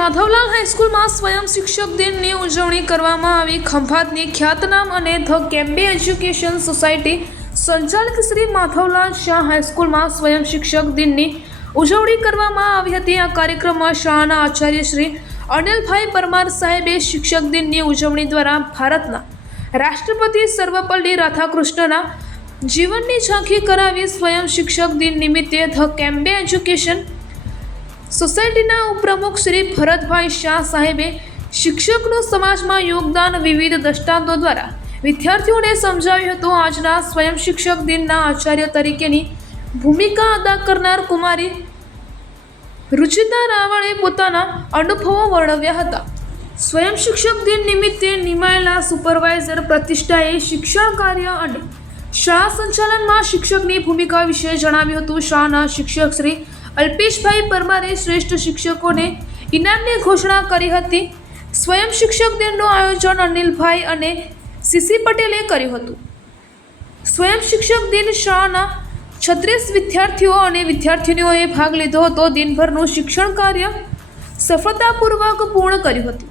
માધવલાલ હાઈસ્કૂલમાં સ્વયં શિક્ષક દિનની ઉજવણી કરવામાં આવી। ખંભાતની ખ્યાતનામ અને ધ કેમ્બે એજ્યુકેશન સોસાયટી સંચાલક શ્રી માધવલાલ શાહ હાઈસ્કૂલમાં સ્વયં શિક્ષક દિનની ઉજવણી કરવામાં આવી હતી। આ કાર્યક્રમમાં શાળાના આચાર્ય શ્રી અનિલભાઈ પરમાર સાહેબે શિક્ષક દિનની ઉજવણી દ્વારા ભારતના રાષ્ટ્રપતિ સર્વપલ્લી રાધાકૃષ્ણના જીવનની ઝાંખી કરાવી। સ્વયં શિક્ષક દિન નિમિત્તે ધ કેમ્બે એજ્યુકેશન સોસાયટીના ઉપપ્રમુખ શ્રી ભરતભાઈ શાહ સાહેબે શિક્ષકનું સમાજમાં યોગદાન વિવિધ દ્રષ્ટાંતો દ્વારા વિદ્યાર્થીઓને સમજાવ્યું હતું। આજના સ્વયં શિક્ષક દિનના આચાર્ય તરીકેની ભૂમિકા અદા કરનાર કુમારી રુચિતા રાવળે પોતાના અનુભવો વર્ણવ્યા હતા। સ્વયં શિક્ષક દિન નિમિત્તે નિમાયેલા સુપરવાઇઝર પ્રતિષ્ઠાએ શિક્ષણ કાર્ય અને શાળા સંચાલનમાં શિક્ષકની ભૂમિકા વિશે જણાવ્યું હતું। શાળાના શિક્ષક શ્રી અલ્પેશભાઈ પરમારે શ્રેષ્ઠ શિક્ષકોને ઇનામની ઘોષણા કરી હતી। સ્વયં શિક્ષક દિનનું આયોજન અનિલભાઈ અને સીસી પટેલે કર્યું હતું। સ્વયં શિક્ષક દિન શાળાના 36 વિદ્યાર્થીઓ અને વિદ્યાર્થિનીઓએ ભાગ લીધો હતો। દિનભરનું શિક્ષણ કાર્ય સફળતાપૂર્વક પૂર્ણ કર્યું હતું।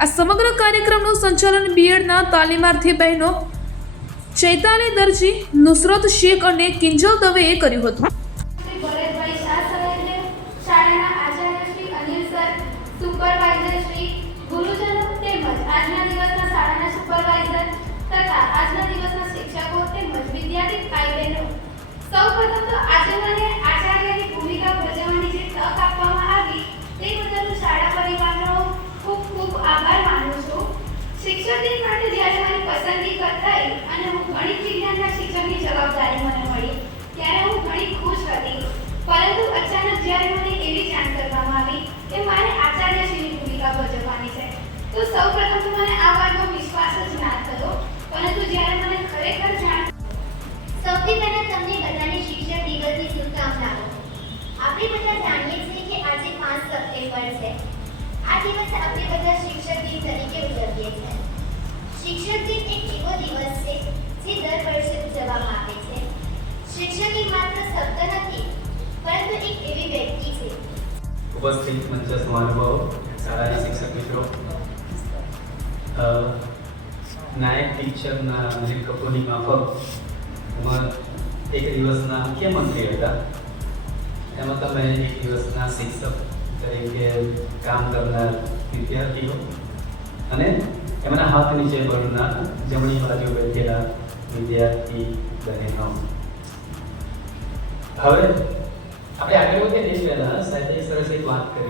આ સમગ્ર કાર્યક્રમનું સંચાલન બીએડના તાલીમાર્થી બહેનો ચૈતાલી દરજી, નુસરત શેખ અને કિંજલ દવેએ કર્યું હતું। સુપરવાઇઝર શ્રી ગુરુજનો તેમજ આજના દિવસના શાળાના સુપરવાઇઝર તથા આજના દિવસના શિક્ષકો તેમજ વિદ્યાર્થી ભાઈ બહેનો, સૌપ્રથમ તો આજે મને આચાર્યની ભૂમિકા ભજવવાની જે તક આપવામાં આવી તે બદલ હું શાળા પરિવારનો ખૂબ ખૂબ આભાર માનું છું। શિક્ષક દિન માટે જ્યારે મારી પસંદગી થઈ અને હું ગણિત વિજ્ઞાનના શિક્ષકની જવાબદારી મને મળી ત્યારે હું ઘણી ખુશ હતી, પરંતુ અચાનક જ્યારે મને એવી જાણ કરવામાં આવી કે મારે આચાર્યશ્રીની ભૂમિકા ભજવવાની છે તો સૌપ્રથમ તો મને આ વાતનો વિશ્વાસ જ ના થયો, પરંતુ જ્યારે મને ખરેખર જાણ સૌથી પહેલા તમને બધાને શિક્ષક દિવસની શુભકામનાઓ। આપણે બધા જાણીએ છીએ કે આજે 5 સપ્ટેમ્બર છે। આ દિવસે આપણે બધા શિક્ષક દિન તરીકે ઉજવીએ છીએ। શિક્ષક દિન એક એવો દિવસ છે જે દર વર્ષે ઉજવવામાં આવે છે। શિક્ષક એ માત્ર શબ્દ નથી પરંતુ એક એવી વ્યક્તિ છે। ઉપસ્થિત મંચ મહાનુભાવો, શાળાના શિક્ષક મિત્રો, નાયબ શિક્ષકના અનિલ કપૂરની માફક એક દિવસના મુખ્યમંત્રી હતા। એમાં તમે એક દિવસના શિક્ષક તરીકે કામ કરનાર વિદ્યાર્થીઓ અને એમના હાથ નીચે ભણનાર જમણી બાજુ બેઠેલા વિદ્યાર્થી બહેનો। હવે આપણે આગળ વધીએ તે પહેલાં સાહેબે સરસ એક વાત કરી।